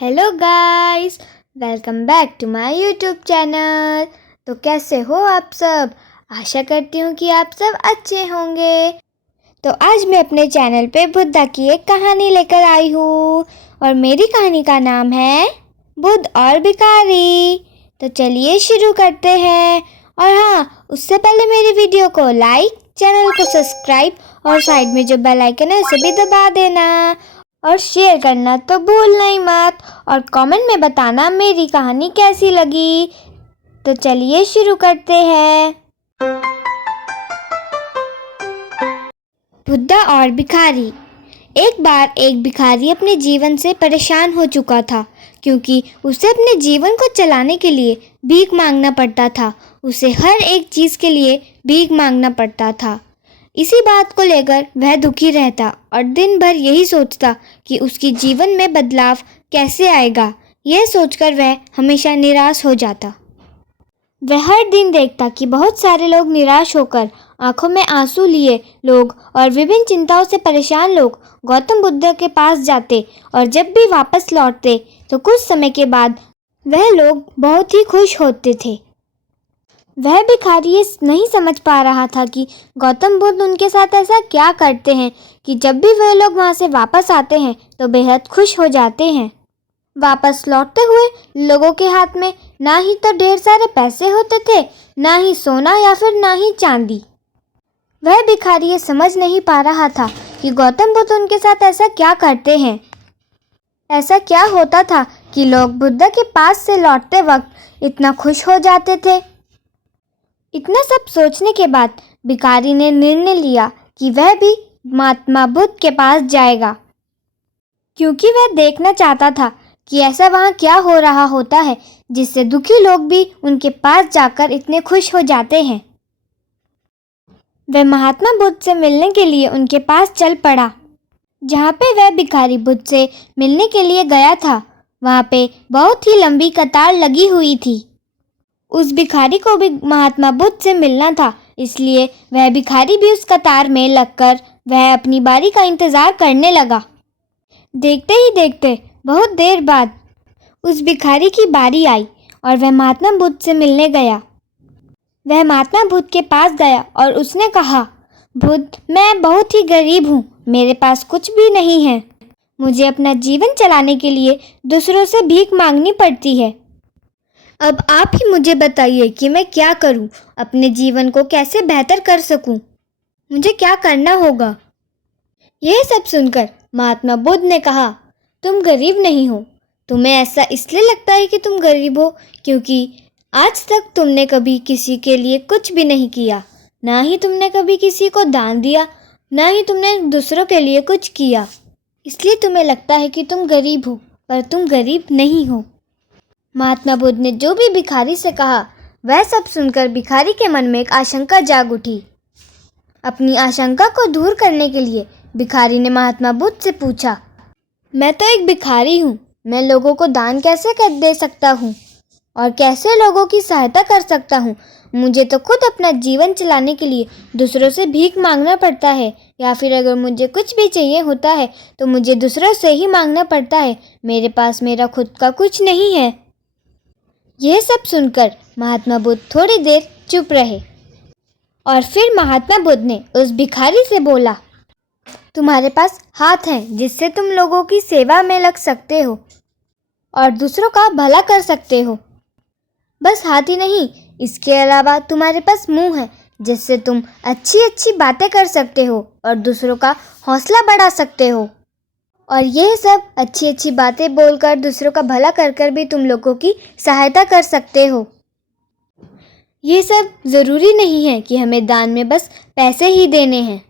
Hello guys, welcome back to my YouTube channel. तो कैसे हो आप सब? आशा करती हूँ कि आप सब अच्छे होंगे। तो आज मैं अपने चैनल पे बुद्धा की एक कहानी लेकर आई हूँ और मेरी कहानी का नाम है बुद्ध और भिखारी। तो चलिए शुरू करते हैं। और हाँ, उससे पहले मेरी वीडियो को लाइक, चैनल को सब्सक्राइब और साइड में जो बेल आइकन है उसे भी दबा देना और शेयर करना तो भूलना ही मत। और कमेंट में बताना मेरी कहानी कैसी लगी। तो चलिए शुरू करते हैं। बुद्धा और भिखारी। एक बार एक भिखारी अपने जीवन से परेशान हो चुका था क्योंकि उसे अपने जीवन को चलाने के लिए भीख मांगना पड़ता था। उसे हर एक चीज़ के लिए भीख मांगना पड़ता था। इसी बात को लेकर वह दुखी रहता और दिन भर यही सोचता कि उसकी जीवन में बदलाव कैसे आएगा। यह सोचकर वह हमेशा निराश हो जाता। वह हर दिन देखता कि बहुत सारे लोग निराश होकर आंखों में आंसू लिए लोग और विभिन्न चिंताओं से परेशान लोग गौतम बुद्ध के पास जाते और जब भी वापस लौटते तो कुछ समय के बाद वह लोग बहुत ही खुश होते थे। वह भिखारी ये नहीं समझ पा रहा था कि गौतम बुद्ध उनके साथ ऐसा क्या करते हैं कि जब भी वे लोग वहाँ से वापस आते हैं तो बेहद खुश हो जाते हैं। वापस लौटते हुए लोगों के हाथ में ना ही तो ढेर सारे पैसे होते थे, ना ही सोना या फिर ना ही चांदी। वह भिखारी ये समझ नहीं पा रहा था कि गौतम बुद्ध उनके साथ ऐसा क्या करते हैं। ऐसा क्या होता था कि लोग बुद्ध के पास से लौटते वक्त इतना खुश हो जाते थे। इतना सब सोचने के बाद भिखारी ने निर्णय लिया कि वह भी महात्मा बुद्ध के पास जाएगा, क्योंकि वह देखना चाहता था कि ऐसा वहाँ क्या हो रहा होता है जिससे दुखी लोग भी उनके पास जाकर इतने खुश हो जाते हैं। वह महात्मा बुद्ध से मिलने के लिए उनके पास चल पड़ा। जहाँ पे वह भिखारी बुद्ध से मिलने के लिए गया था वहाँ पे बहुत ही लंबी कतार लगी हुई थी। उस भिखारी को भी महात्मा बुद्ध से मिलना था, इसलिए वह भिखारी भी उस कतार में लगकर वह अपनी बारी का इंतज़ार करने लगा। देखते ही देखते बहुत देर बाद उस भिखारी की बारी आई और वह महात्मा बुद्ध से मिलने गया। वह महात्मा बुद्ध के पास गया और उसने कहा, बुद्ध, मैं बहुत ही गरीब हूँ, मेरे पास कुछ भी नहीं है। मुझे अपना जीवन चलाने के लिए दूसरों से भीख मांगनी पड़ती है। अब आप ही मुझे बताइए कि मैं क्या करूं, अपने जीवन को कैसे बेहतर कर सकूं, मुझे क्या करना होगा। यह सब सुनकर महात्मा बुद्ध ने कहा, तुम गरीब नहीं हो। तुम्हें ऐसा इसलिए लगता है कि तुम गरीब हो क्योंकि आज तक तुमने कभी किसी के लिए कुछ भी नहीं किया, ना ही तुमने कभी किसी को दान दिया, ना ही तुमने दूसरों के लिए कुछ किया। इसलिए तुम्हें लगता है कि तुम गरीब हो, पर तुम गरीब नहीं हो। महात्मा बुद्ध ने जो भी भिखारी से कहा वह सब सुनकर भिखारी के मन में एक आशंका जाग उठी। अपनी आशंका को दूर करने के लिए भिखारी ने महात्मा बुद्ध से पूछा, मैं तो एक भिखारी हूँ, मैं लोगों को दान कैसे कर दे सकता हूँ और कैसे लोगों की सहायता कर सकता हूँ। मुझे तो खुद अपना जीवन चलाने के लिए दूसरों से भीख मांगना पड़ता है, या फिर अगर मुझे कुछ भी चाहिए होता है तो मुझे दूसरों से ही मांगना पड़ता है। मेरे पास मेरा खुद का कुछ नहीं है। यह सब सुनकर महात्मा बुद्ध थोड़ी देर चुप रहे और फिर महात्मा बुद्ध ने उस भिखारी से बोला, तुम्हारे पास हाथ हैं जिससे तुम लोगों की सेवा में लग सकते हो और दूसरों का भला कर सकते हो। बस हाथ ही नहीं, इसके अलावा तुम्हारे पास मुंह है जिससे तुम अच्छी अच्छी बातें कर सकते हो और दूसरों का हौसला बढ़ा सकते हो। और यह सब अच्छी अच्छी बातें बोलकर दूसरों का भला कर कर भी तुम लोगों की सहायता कर सकते हो। ये सब ज़रूरी नहीं है कि हमें दान में बस पैसे ही देने हैं।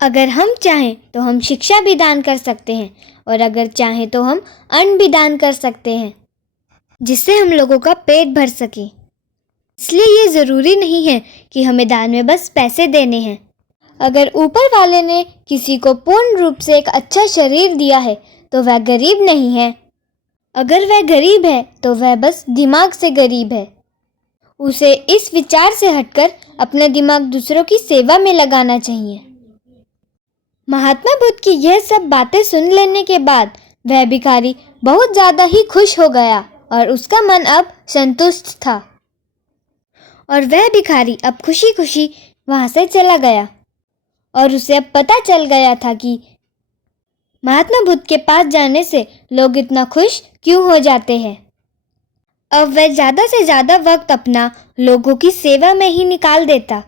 अगर हम चाहें तो हम शिक्षा भी दान कर सकते हैं और अगर चाहें तो हम अन्न भी दान कर सकते हैं जिससे हम लोगों का पेट भर सके। इसलिए ये ज़रूरी नहीं है कि हमें दान में बस पैसे देने हैं। अगर ऊपर वाले ने किसी को पूर्ण रूप से एक अच्छा शरीर दिया है तो वह गरीब नहीं है। अगर वह गरीब है तो वह बस दिमाग से गरीब है। उसे इस विचार से हटकर अपना दिमाग दूसरों की सेवा में लगाना चाहिए। महात्मा बुद्ध की यह सब बातें सुन लेने के बाद वह भिखारी बहुत ज़्यादा ही खुश हो गया और उसका मन अब संतुष्ट था और वह भिखारी अब खुशी खुशी वहाँ से चला गया। और उसे अब पता चल गया था कि महात्मा बुद्ध के पास जाने से लोग इतना खुश क्यों हो जाते हैं। अब वह ज़्यादा से ज़्यादा वक्त अपना लोगों की सेवा में ही निकाल देता,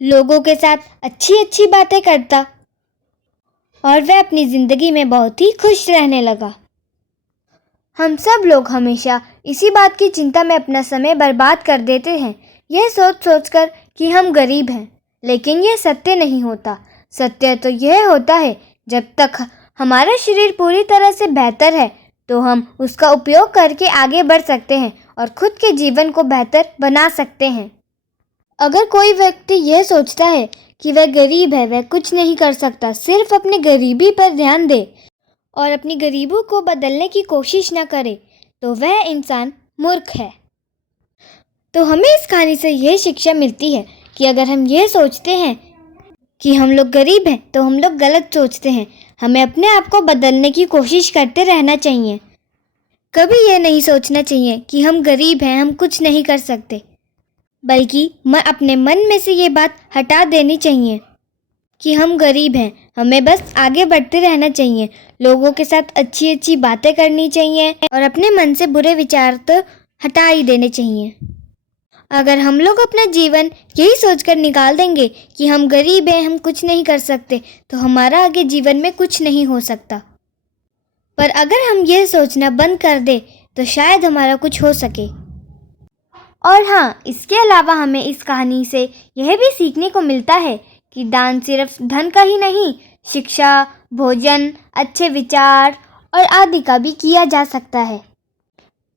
लोगों के साथ अच्छी अच्छी बातें करता और वह अपनी ज़िंदगी में बहुत ही खुश रहने लगा। हम सब लोग हमेशा इसी बात की चिंता में अपना समय बर्बाद कर देते हैं, यह सोच सोच कर कि हम गरीब हैं, लेकिन यह सत्य नहीं होता। सत्य तो यह होता है जब तक हमारा शरीर पूरी तरह से बेहतर है तो हम उसका उपयोग करके आगे बढ़ सकते हैं और खुद के जीवन को बेहतर बना सकते हैं। अगर कोई व्यक्ति यह सोचता है कि वह गरीब है, वह कुछ नहीं कर सकता, सिर्फ अपनी गरीबी पर ध्यान दे और अपनी गरीबों को बदलने की कोशिश न करे, तो वह इंसान मूर्ख है। तो हमें इस कहानी से यह शिक्षा मिलती है कि अगर हम यह सोचते हैं कि हम लोग गरीब हैं तो हम लोग गलत सोचते हैं। हमें अपने आप को बदलने की कोशिश करते रहना चाहिए। कभी यह नहीं सोचना चाहिए कि हम गरीब हैं, हम कुछ नहीं कर सकते, बल्कि अपने मन में से ये बात हटा देनी चाहिए कि हम गरीब हैं। हमें बस आगे बढ़ते रहना चाहिए, लोगों के साथ अच्छी अच्छी बातें करनी चाहिए और अपने मन से बुरे विचार तो हटा ही देने चाहिए। अगर हम लोग अपना जीवन यही सोचकर निकाल देंगे कि हम गरीब हैं, हम कुछ नहीं कर सकते, तो हमारा आगे जीवन में कुछ नहीं हो सकता। पर अगर हम यह सोचना बंद कर दें तो शायद हमारा कुछ हो सके। और हाँ, इसके अलावा हमें इस कहानी से यह भी सीखने को मिलता है कि दान सिर्फ धन का ही नहीं, शिक्षा, भोजन, अच्छे विचार और आदि का भी किया जा सकता है।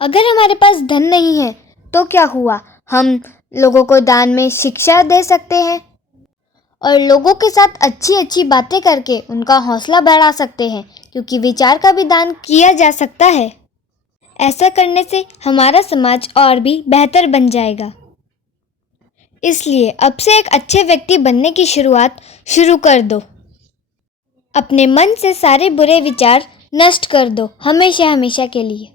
अगर हमारे पास धन नहीं है तो क्या हुआ, हम लोगों को दान में शिक्षा दे सकते हैं और लोगों के साथ अच्छी अच्छी बातें करके उनका हौसला बढ़ा सकते हैं, क्योंकि विचार का भी दान किया जा सकता है। ऐसा करने से हमारा समाज और भी बेहतर बन जाएगा। इसलिए अब से एक अच्छे व्यक्ति बनने की शुरुआत शुरू कर दो। अपने मन से सारे बुरे विचार नष्ट कर दो, हमेशा हमेशा के लिए।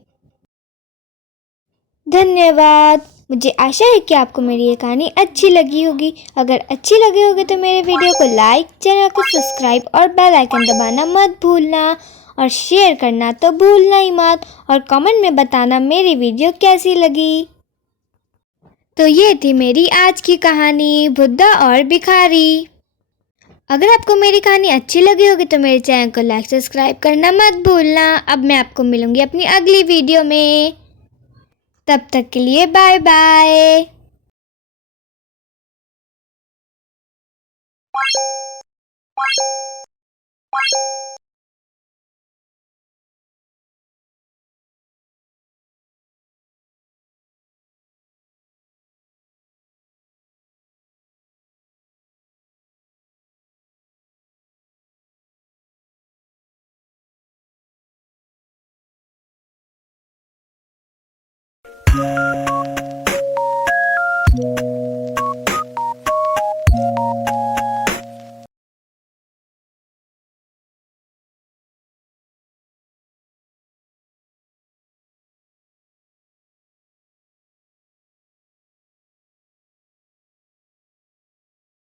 धन्यवाद। मुझे आशा है कि आपको मेरी ये कहानी अच्छी लगी होगी। अगर अच्छी लगी होगी तो मेरे वीडियो को लाइक, चैनल को सब्सक्राइब और बेल आइकन दबाना मत भूलना और शेयर करना तो भूलना ही मत और कमेंट में बताना मेरी वीडियो कैसी लगी। तो ये थी मेरी आज की कहानी, बुद्धा और भिखारी। अगर आपको मेरी कहानी अच्छी लगी होगी तो मेरे चैनल को लाइक, सब्सक्राइब करना मत भूलना। अब मैं आपको मिलूंगी अपनी अगली वीडियो में। तब तक के लिए बाय बाय।